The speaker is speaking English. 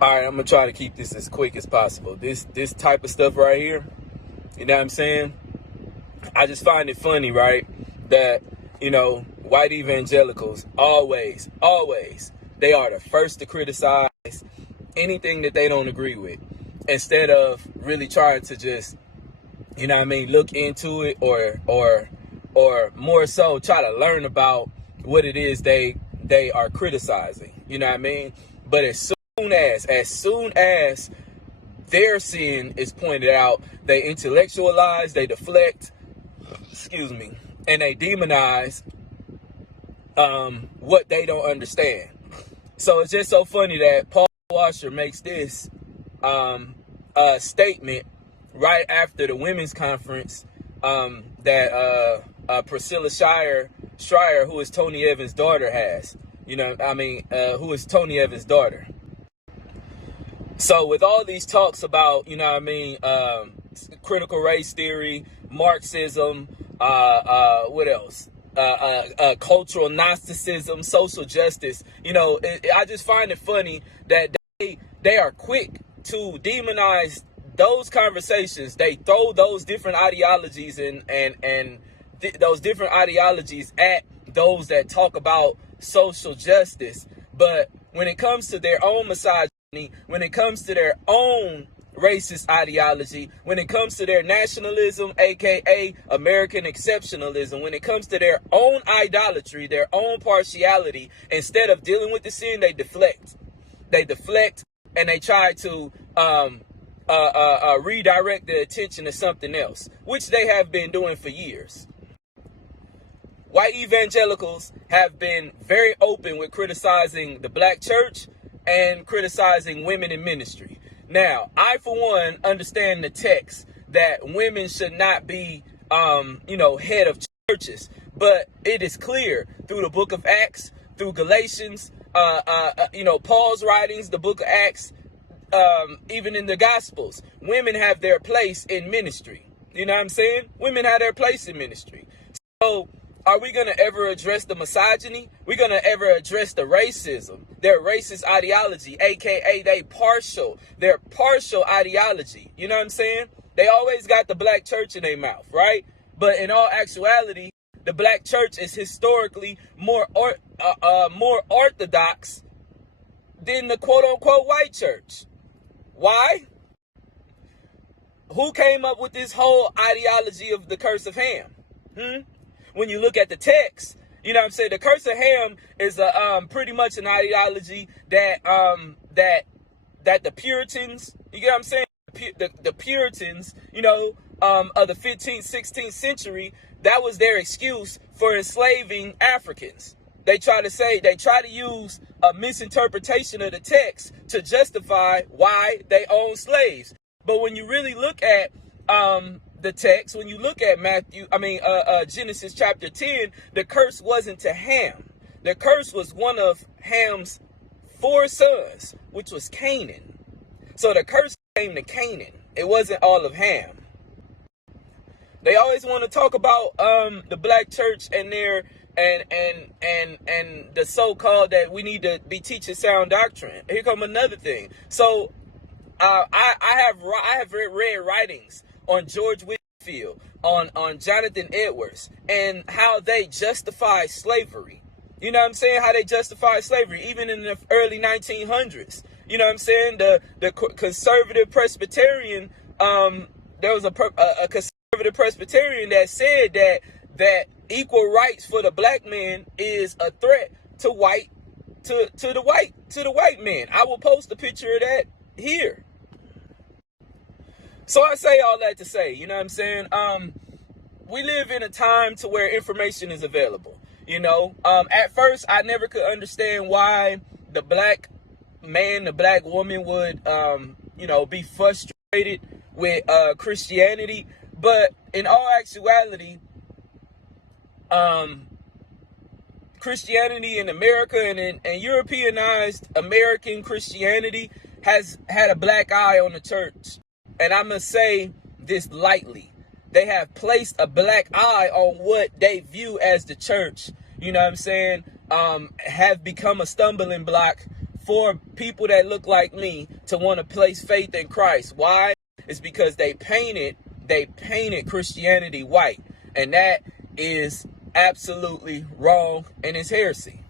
All right, I'm gonna try to keep this as quick as possible. This type of stuff right here, you know what I'm saying? I just find it funny, right? That, white evangelicals always, they are the first to criticize anything that they don't agree with, instead of really trying to just, look into it or more so try to learn about what it is they are criticizing. You know what I mean? But as soon as their sin is pointed out, they intellectualize, they deflect, and they demonize what they don't understand. So it's just so funny that Paul Washer makes this statement right after the women's conference that Priscilla Schreier, who is Tony Evans' daughter, has. Who is Tony Evans' daughter. So with all these talks about, critical race theory, Marxism, what else? Cultural Gnosticism, social justice. I just find it funny that they are quick to demonize those conversations. They throw those different ideologies and those different ideologies at those that talk about social justice. But when it comes to their own misogyny, when it comes to their own racist ideology, when it comes to their nationalism, aka American exceptionalism, when it comes to their own idolatry, their own partiality, instead of dealing with the sin, they deflect. And they try to redirect the attention to something else, which they have been doing for years. White evangelicals have been very open with criticizing the black church and criticizing women in ministry. Now, I, for one, understand the text that women should not be, head of churches. But it is clear through the book of Acts, through Galatians, Paul's writings, the book of Acts, even in the Gospels, women have their place in ministry. You know what I'm saying? Women have their place in ministry. So are we going to ever address the misogyny? We're going to ever address the racism, their racist ideology, aka their partial ideology. You know what I'm saying? They always got the black church in their mouth, right? But in all actuality, the black church is historically more orthodox than the quote unquote white church. Why? Who came up with this whole ideology of the curse of Ham? When you look at the text, you know what I'm saying? The curse of Ham is pretty much an ideology that the Puritans, you get what I'm saying? The Puritans, of the 15th, 16th century, that was their excuse for enslaving Africans. They try to use a misinterpretation of the text to justify why they own slaves. But when you really look at the text, when you look at Genesis chapter 10, the curse wasn't to Ham. The curse was one of Ham's 4 sons, which was Canaan. So the curse came to Canaan. It wasn't all of Ham. They always want to talk about the black church and their and the so-called that we need to be teaching sound doctrine. Here come another thing. So I have read writings on George Whitefield, on Jonathan Edwards, and how they justify slavery. You know what I'm saying? How they justify slavery, even in the early 1900s. You know what I'm saying? The conservative Presbyterian, there was a conservative Presbyterian that said that equal rights for the black man is a threat to the white man. I will post a picture of that here. So I say all that to say, you know what I'm saying? We live in a time to where information is available. At first I never could understand why the black man, the black woman would, be frustrated with Christianity. But in all actuality, Christianity in America and Europeanized American Christianity has had a black eye on the church. And I must say this lightly. They have placed a black eye on what they view as the church, you know what I'm saying, have become a stumbling block for people that look like me to want to place faith in Christ. Why? It's because they painted Christianity white, and that is absolutely wrong and it's heresy.